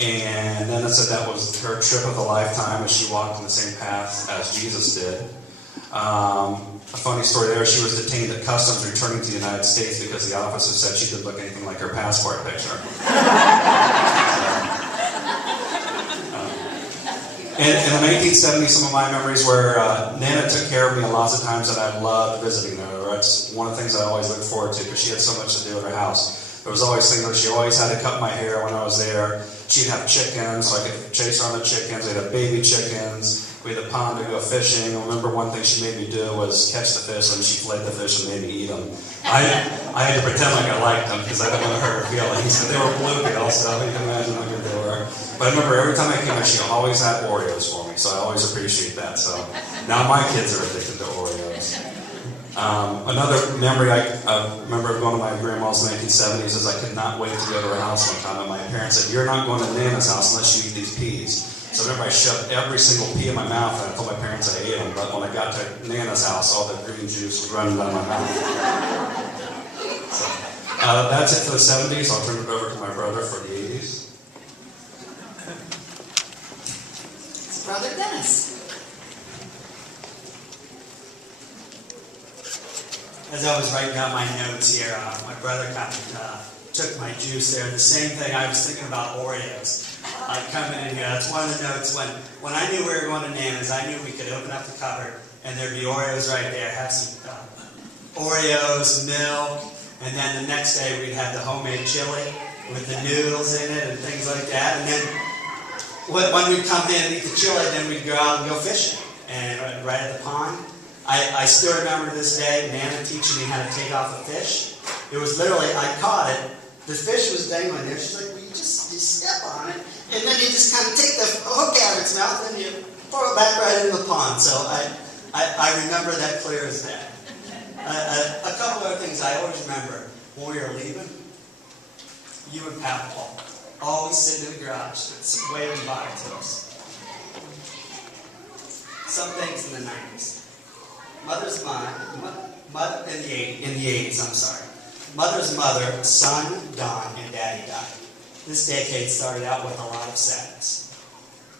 And Nana said that was her trip of a lifetime as she walked in the same path as Jesus did. A funny story there, she was detained at customs returning to the United States because the officer said she didn't look anything like her passport picture. In the 1970s, some of my memories were Nana took care of me lots of times, and I loved visiting her. It's one of the things I always looked forward to because she had so much to do at her house. There was always things where she always had to cut my hair when I was there. She'd have chickens, so I could chase around the chickens. We'd have baby chickens. We had a pond to go fishing. I remember one thing she made me do was catch the fish, and she filleted the fish and made me eat them. I had to pretend like I liked them because I didn't want to hurt her feelings. But they were bluegill, so you can imagine how good they were. But I remember every time I came in, she always had Oreos for me, so I always appreciate that. So now my kids are addicted to Oreos. Another memory I remember going to my grandma's in the 1970s is I could not wait to go to her house one time, and my parents said, "You're not going to Nana's house unless you eat these peas." So I remember I shoved every single pea in my mouth, and I told my parents I ate them, but when I got to Nana's house, all the green juice was running down my mouth. So, that's it for the 70s. I'll turn it over to my brother for the 80s. It's Brother Dennis. As I was writing down my notes here, my brother kind of took my juice there. The same thing, I was thinking about Oreos. I'd come in here, that's one of the notes. When I knew we were going to Nana's, I knew we could open up the cupboard and there'd be Oreos right there. Have some Oreos, milk, and then the next day we'd have the homemade chili with the noodles in it and things like that. And then when we'd come in and eat the chili, then we'd go out and go fishing. And right at the pond. I still remember to this day, Nana teaching me how to take off a fish. It was literally, I caught it, the fish was dangling there. She's like, well, you step on it, and then you just kind of take the hook out of its mouth, and you throw it back right into the pond. So I remember that clear as day. A couple other things I always remember. When we were leaving, you and Papa always sitting in the garage, waving by to us. Some things in the 90s. Mother's mother in the 80s, I'm sorry. Mother's mother, son, Don, and Daddy died. This decade started out with a lot of sadness.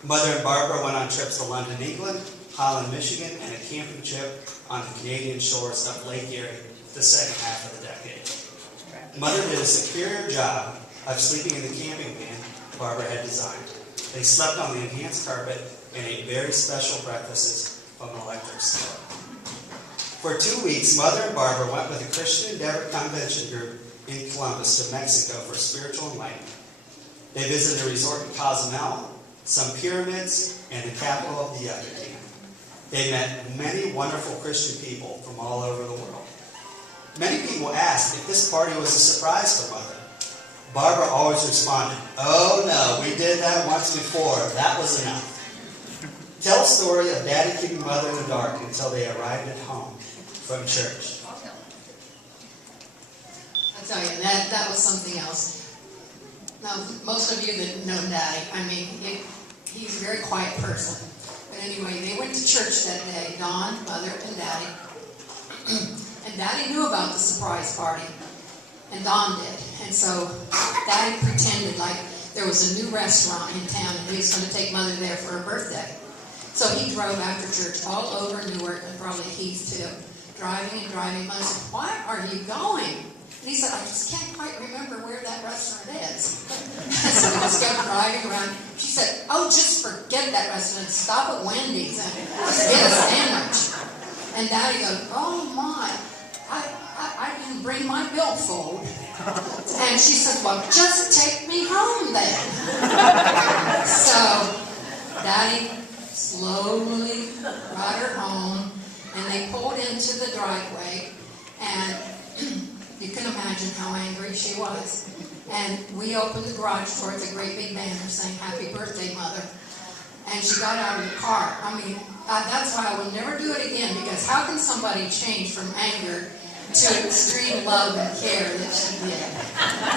Mother and Barbara went on trips to London, England, Holland, Michigan, and a camping trip on the Canadian shores of Lake Erie the second half of the decade. Mother did a superior job of sleeping in the camping van Barbara had designed. They slept on the enhanced carpet and ate very special breakfasts from an electric stove. For 2 weeks, Mother and Barbara went with a Christian Endeavor Convention group in Columbus to Mexico for spiritual enlightenment. They visited a resort in Cozumel, some pyramids, and the capital of the Yucatan. They met many wonderful Christian people from all over the world. Many people asked if this party was a surprise for Mother. Barbara always responded, "Oh no, we did that once before. That was enough." Tell a story of Daddy keeping Mother in the dark until they arrived at home from church. I tell you, that was something else. Now, most of you that know Daddy, I mean, he's a very quiet person. But anyway, they went to church that day, Don, Mother, and Daddy. And Daddy knew about the surprise party. And Don did. And so Daddy pretended like there was a new restaurant in town and he was going to take Mother there for her birthday. So he drove after church all over Newark and probably Heath too. Driving and driving. Mother said, "Why are you going?" And he said, "I just can't quite remember where that restaurant is." So he just kept driving around. She said, "Oh, just forget that restaurant. Stop at Wendy's and just get a sandwich." And Daddy goes, "Oh my, I didn't bring my billfold." And she said, "Well, just take me home then." So Daddy slowly brought her home, and they pulled into the driveway, and you can imagine how angry she was. And we opened the garage door with a great big banner saying, "Happy birthday, Mother." And she got out of the car. I mean, that's why I will never do it again, because how can somebody change from anger to extreme love and care that she did?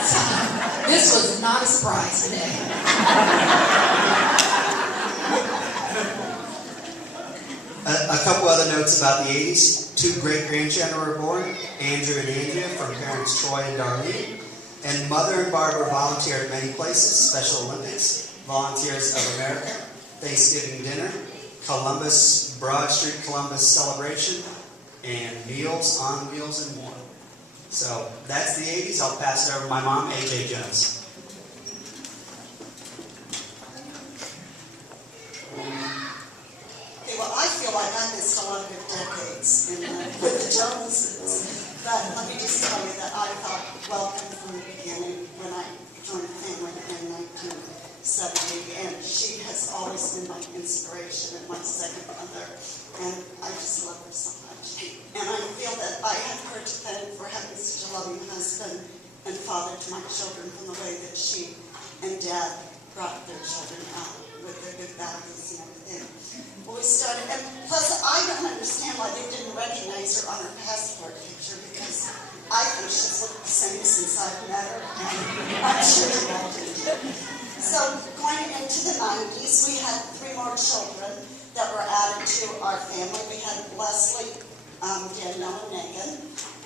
So, this was not a surprise today. A couple other notes about the 80s. 2 great-grandchildren were born, Andrew and Andrea, from parents Troy and Darlene. And Mother and Barbara volunteered at many places, Special Olympics, Volunteers of America, Thanksgiving dinner, Columbus, Broad Street Columbus celebration, and Meals on Wheels and more. So that's the 80s. I'll pass it over to my mom, A.J. Jones. Okay, well, I feel like I missed a lot of good decades with the Joneses. But let me just tell you that I felt welcome from the beginning when I joined the family in 1970. And she has always been my inspiration and my second mother. And I just love her so much. And I feel that I have her to thank for having such a loving husband and father to my children from the way that she and Dad brought their children out with their good values and everything. Well, we started, and plus I don't understand why they didn't recognize her on her passport picture, because I think she's looked the same since I've met her, and I'm sure they all did. So going into the 90s, we had 3 more children that were added to our family. We had Leslie, Danielle, and Megan.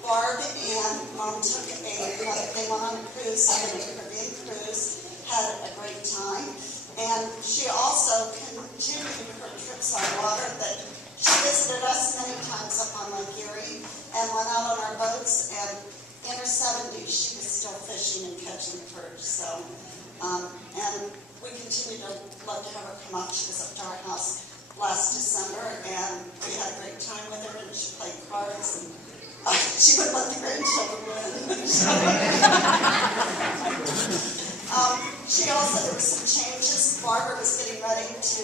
Barb and Mom took they went on a cruise, a Caribbean cruise, had a great time. And she also continued her trips on water. That she visited us many times up on Lake Erie and went out on our boats. And in her 70s, she was still fishing and catching perch. So, and we continue to love to have her come up. She was up to our house last December, and we had a great time with her. And she played cards, and she would let the grandchildren win. She also, there were some changes. Barbara was getting ready to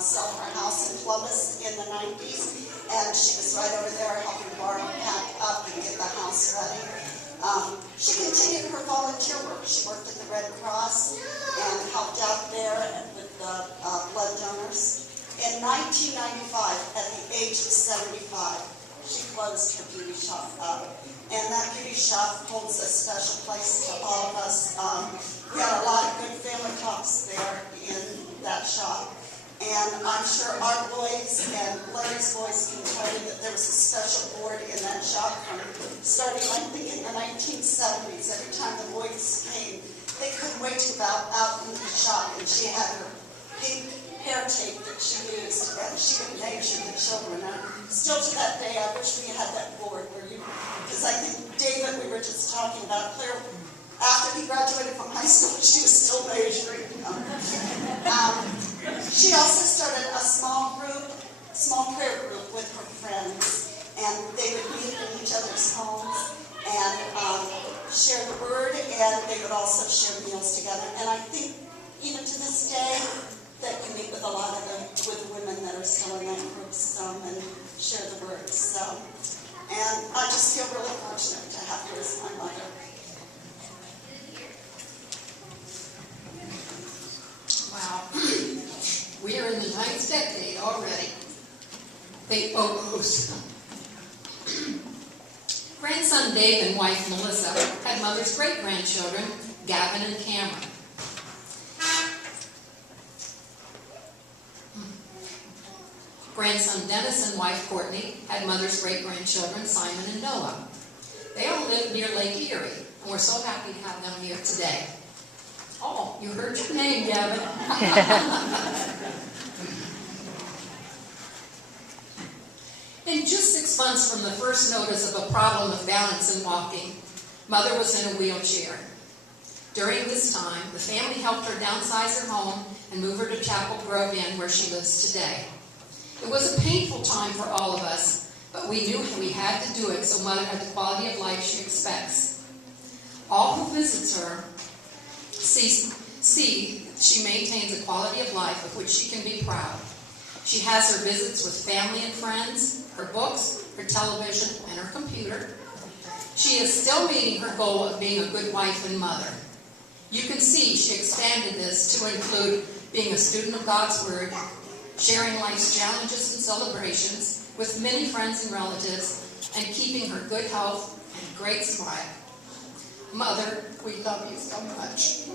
sell her house in Columbus in the 90s, and she was right over there helping Barbara pack up and get the house ready. She continued her volunteer work. She worked at the Red Cross and helped out there with the blood donors. In 1995, at the age of 75, she closed her beauty shop up. And that beauty shop holds a special place to all of us. We had a lot of good family talks there in that shop. And I'm sure our boys and Larry's boys can tell you that there was a special board in that shop from starting, I think, in the 1970s. Every time the boys came, they couldn't wait to go out into the shop. And she had her pink hair tape that she used, and she would measure the children. And still to that day, I wish we had that board where you, because I think David, we were just talking about, Claire, after he graduated from high school, she was still measuring. She also started a small prayer group with her friends, and they would meet in each other's homes and share the word, and they would also share meals together. And I think even to this day, that you meet with a lot of with the women that are still in that group and share the word. So, and I just feel really fortunate to have her as my mother. Wow. We are in the 9th decade already. They almost. Grandson Dave and wife Melissa had mother's great-grandchildren, Gavin and Cameron. Grandson Dennis and wife Courtney had mother's great-grandchildren, Simon and Noah. They all lived near Lake Erie, and we're so happy to have them here today. Oh, you heard your name, Gavin. In just 6 months from the first notice of a problem of balance and walking, Mother was in a wheelchair. During this time, the family helped her downsize her home and move her to Chapel Grove Inn, where she lives today. It was a painful time for all of us, but we knew we had to do it so Mother had the quality of life she expects. All who visits her see she maintains a quality of life of which she can be proud. She has her visits with family and friends, her books, her television, and her computer. She is still meeting her goal of being a good wife and mother. You can see she expanded this to include being a student of God's Word, sharing life's challenges and celebrations with many friends and relatives, and keeping her good health and great smile. Mother, we love you so much.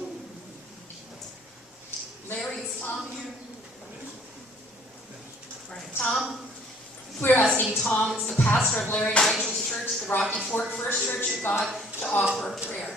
Larry, is Tom here? Tom? We're asking Tom, as the pastor of Larry and Rachel's church, the Rocky Fork First Church of God, to offer a prayer.